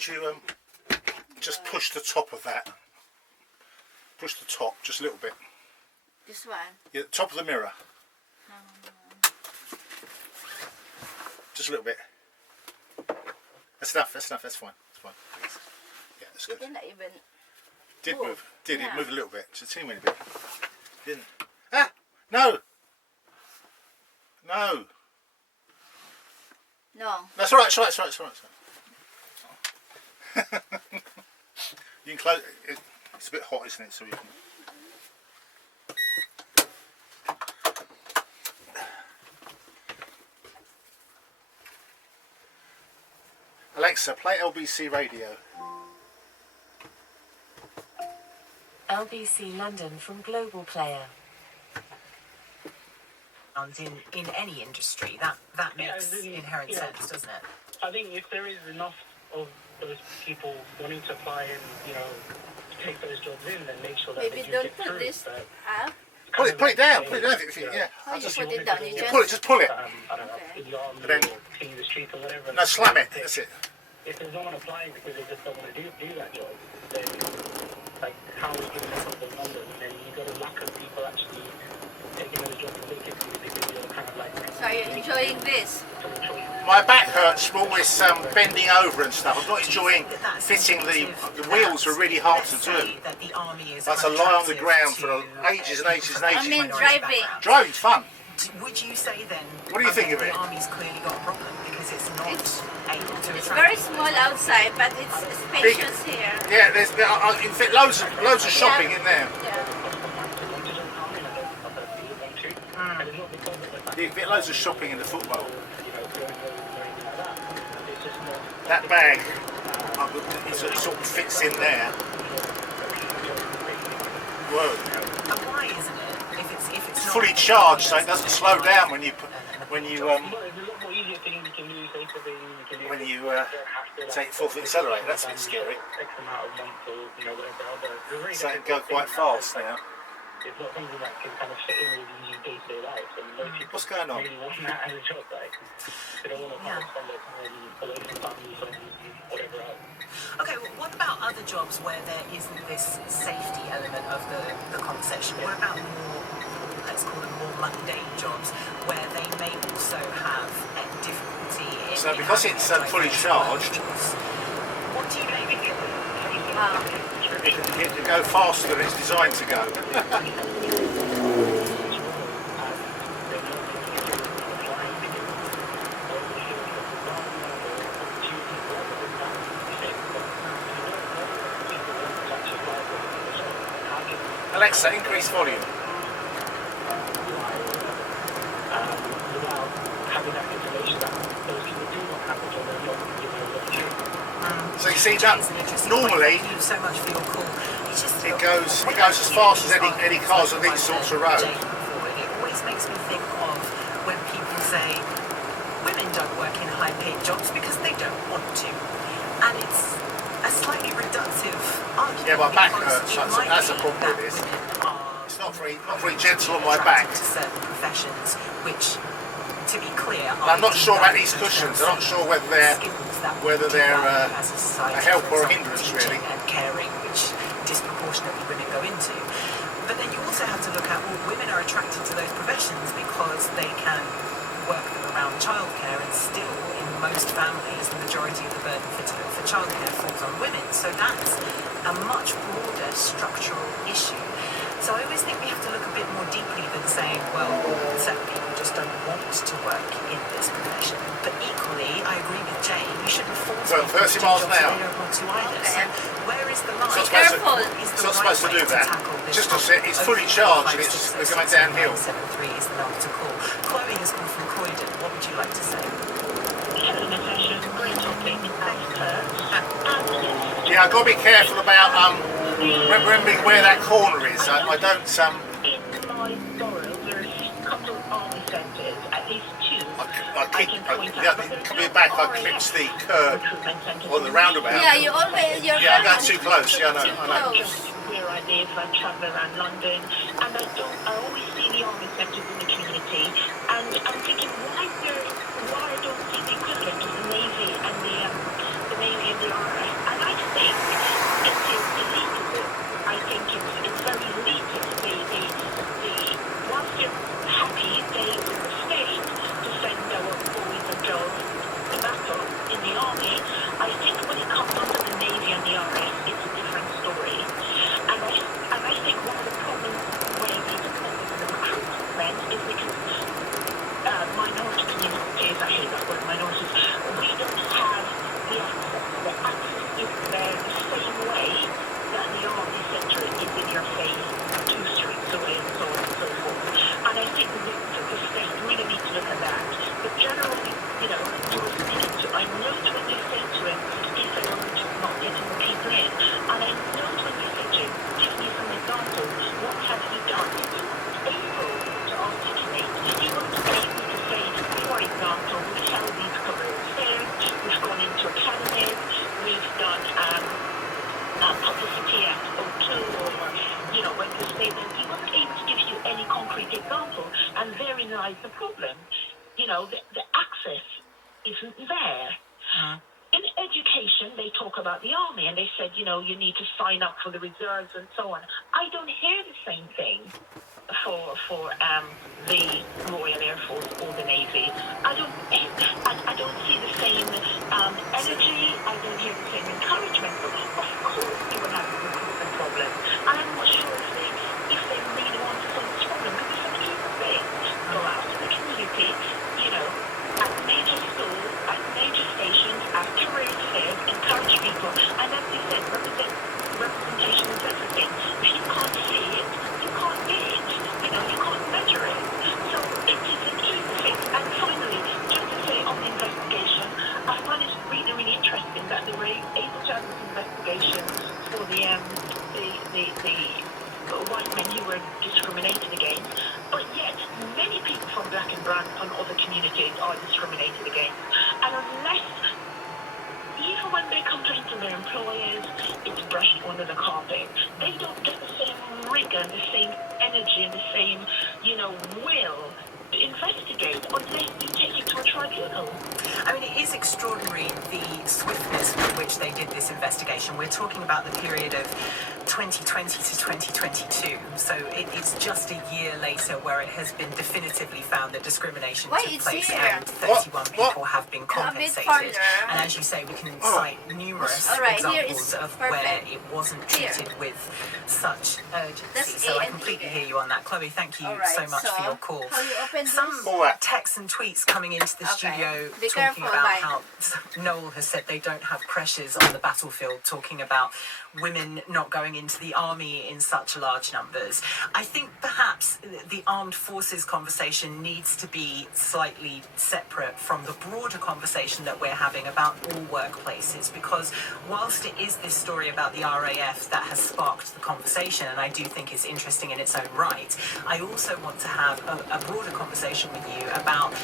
could you just push the top of that? Push the top just a little bit. This one? Yeah, the top of the mirror. Just a little bit. That's enough, that's enough, that's fine. That's fine. Yeah, that's good. It didn't even Did move. Did, yeah. it moved a little bit. Just a teeny bit. Didn't. Ah! No! No! No. That's alright, it's alright, it's alright, it's alright. You can close it. It's a bit hot, isn't it? So you can. Alexa, play LBC radio. LBC London from Global Player. In any industry, that makes inherent sense, doesn't it? I think if there is enough of those people wanting to apply and, you know, take those jobs in, then make sure that Maybe they do don't get put through. this But up. Put it down, put it down. Yeah. How you put it down? You Yeah, pull it, just pull it. I don't know, Okay. in the army Then- or clean the streets or whatever. No, slam it. That's it. If there's no one applying because they just don't want to do that job, then, like, how are we giving us up in London? And then you've got a lack of people actually taking those jobs and vacancies because you're kind of like... So are you enjoying this? My back hurts from all this bending over and stuff. I'm not enjoying fitting the wheels are really hard to do. That's a lie on the ground for ages and ages and I ages. mean driving. Driving's fun. Would you say then? What do you think of it? The army's clearly got a problem because it's not able to It's attract. very small outside, but it's spacious here. Yeah, there's you can fit loads of shopping in there. Yeah. You can fit loads of shopping in the footwell. That bag, it sort of fits in there. Whoa. And why isn't it? If it's It's not fully charged, so it doesn't slow down when you take it full for accelerator. That's a bit scary. So it can go quite fast now. It's not something that can kind of fit in with your day-to-day life. And most people What's going on? really want that as a job, like, they don't want to kind of spend their time away from family, friends, whatever else. Okay, well, what about other jobs where there isn't this safety element of the conversation? What about more, let's call them more mundane jobs, where they may also have a difficulty in... So because it's fully charged, what do you make? it can go faster than it's designed to go. Alexa, increase volume. Without having that information that those people do not have the job, they're not given the opportunity. So you see that normally Thank you so much for your call. It's just, it goes as fast as any cars on these sorts of roads. It always makes me think of when people say women don't work in high-paid jobs because they don't want to, and it's a slightly reductive argument. Yeah, my back because hurts. it might That's a be problem that with this. women are It's not very gentle on my back. attracted to certain professions, which, to be clear, I'm not sure about these cushions. I'm not sure whether they're a help or a hindrance, really. And caring, which disproportionately women go into. But then you also have to look at, well, women are attracted to those professions because they can work them around childcare, and still, in most families, the majority of the burden for childcare falls on women. So that's a much broader structural issue. So I always think we have to look a bit more deeply than saying, well, certain people just don't want to work in this profession. But equally, I agree with Jane, you shouldn't force Well, people 30 to do miles jobs an hour. they don't want to either. So where is the line? It's not Careful. It's not supposed to do that. Just to say it's fully charged and we're going downhill. 73 is the number to call. Chloe has come from Croydon. What would you like to say? Hello, Natasha. Great topic. Yeah, I've got to be careful about remembering where that corner is. I don't. In my borough, there's a couple of army centres, at least two. Coming back, I clipped the curb on the roundabout. Yeah, you're Yeah, I'm going too close. Yeah, I know. Where I live, I travel around London, and I always see the army centres in the community, and I'm thinking, why I don't see the equivalent of the Navy and the Navy and the RAF, and I think it is elitist. I think it's very elitist. Once they're happy, they will state to send our boys and girls to battle in the army. I think when it comes under the Navy and the RAF, it's a different story. And I think one of the problems where these problems in the recruitment is because minority communities, I hate that word, minorities, we don't have the access. The access isn't there the same way that the army sector is in your face, 2 streets away, and so on and so forth. And I think the state really needs to look at that. But generally, you know, you're speaking to, I note when you say to him, he said, well, we're just not getting the people in. And I note when you say to him, give me some examples, what have you done? He wasn't able to articulate. He wasn't able to say, for example, we've held these career fairs, we've gone into academies, we've done publicity at O2 or, you know, when the statement, he wasn't able to give you any concrete example, and therein lies the problem. You know, the access isn't there. In education, they talk about the army, and they said, you know, you need to sign up for the reserves and so on. I don't hear the same thing for the Royal Air Force or the Navy. I don't see the same energy. I don't hear the same encouragement. But of course, you will have a recruitment problem. And I'm not sure if they really want to solve this problem, because some people say, go out to the community, you know, at major schools, at major stations, at career fairs, encourage people. And as you said, representation is everything. If you can't see it, you can't be it. You know, you can't measure it. So it is a key thing. And finally, just to say on the investigation, I find it really, really interesting that they were able to have this investigation for the white men who were discriminated against, but yet many people from black and brown and other communities are discriminated against. And unless, even when they complain to their employers, it's brushed under the carpet. They don't get the same rigor, the same energy, and the same, you know, will to investigate unless you take it to a tribunal. I mean, it is extraordinary the swiftness with which they did this investigation. We're talking about the period of 2020 to 2022, so it's just a year later where it has been definitively found that discrimination Wait, took it's place here. and 31 people have been A bit compensated. farther. And as you say, we can cite numerous All right, here examples is of where perfect. it wasn't Here. treated with such urgency. That's So A I and completely B. hear you on that. Chloe, thank you All right, so much for your call. How you open Some this? All right. texts and tweets coming into the Okay. studio Be talking careful, about like- how Noel has said they don't have pressures on the battlefield, talking about women not going into the army in such large numbers. I think perhaps the armed forces conversation needs to be slightly separate from the broader conversation that we're having about all workplaces, because whilst it is this story about the RAF that has sparked the conversation, and I do think it's interesting in its own right, I also want to have a broader conversation with you about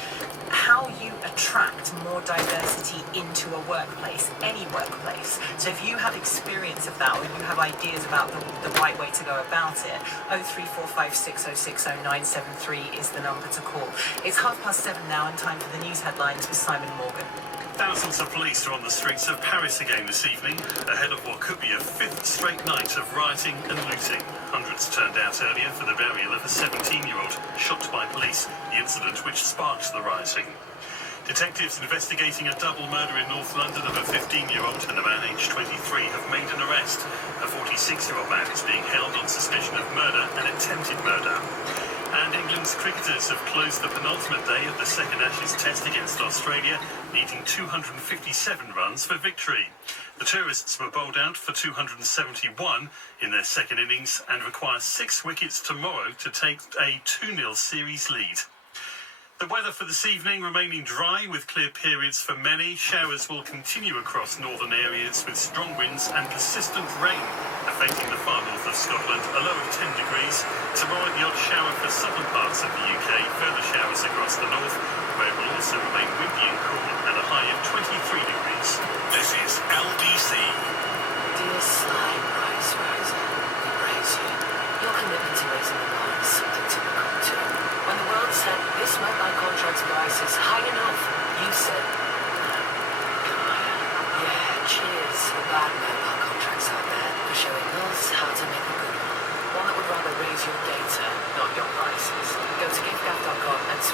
how you attract more diversity into a workplace, any workplace. So if you have experience of that, or you have ideas about the right way to go about it, 03456060973 is the number to call. It's 7:30 now, and time for the news headlines with Simon Morgan. Thousands of police are on the streets of Paris again this evening, ahead of what could be a 5th straight night of rioting and looting. Hundreds turned out earlier for the burial of a 17-year-old shot by police, the incident which sparked the rioting. Detectives investigating a double murder in North London of a 15-year-old and a man aged 23 have made an arrest. A 46-year-old man is being held on suspicion of murder and attempted murder. And England's cricketers have closed the penultimate day of the second Ashes test against Australia, needing 257 runs for victory. The tourists were bowled out for 271 in their second innings and require 6 wickets tomorrow to take a 2-0 series lead. The weather for this evening remaining dry with clear periods for many. Showers will continue across northern areas with strong winds and persistent rain affecting the far north of Scotland, a low of 10 degrees. Tomorrow the odd shower for southern parts of the UK, further showers across the north where it will also remain windy and cool and a high of 23 degrees. This is LBC. Dear Sly Price Riser, we praise you. Your commitment to raising the bar is something to look up to. When the world said this motorbike contract price is high enough, you said, yeah,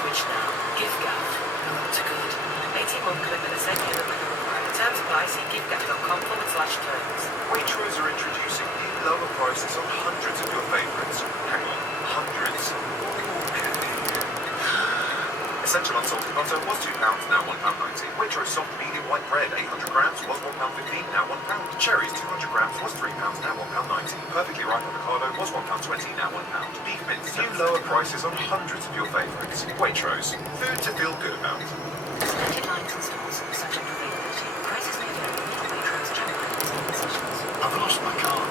switch now. GiftGaff. Oh, it's good. 18-month commitment is sent in and required. Terms apply. See giftgaff.com/terms. Waitrose are introducing new lower prices on hundreds of your favourites. Hang on, hundreds? Okay. Essential unsalted butter was £2, now £1.90. Waitrose soft medium white bread, 800 grams, was £1.15, now £1. Cherries, 200 grams, was £3, now £1.90. Perfectly ripe avocado was £1.20, now £1. Beef mince, new lower prices on hundreds of your favourites. Waitrose, food to feel good about.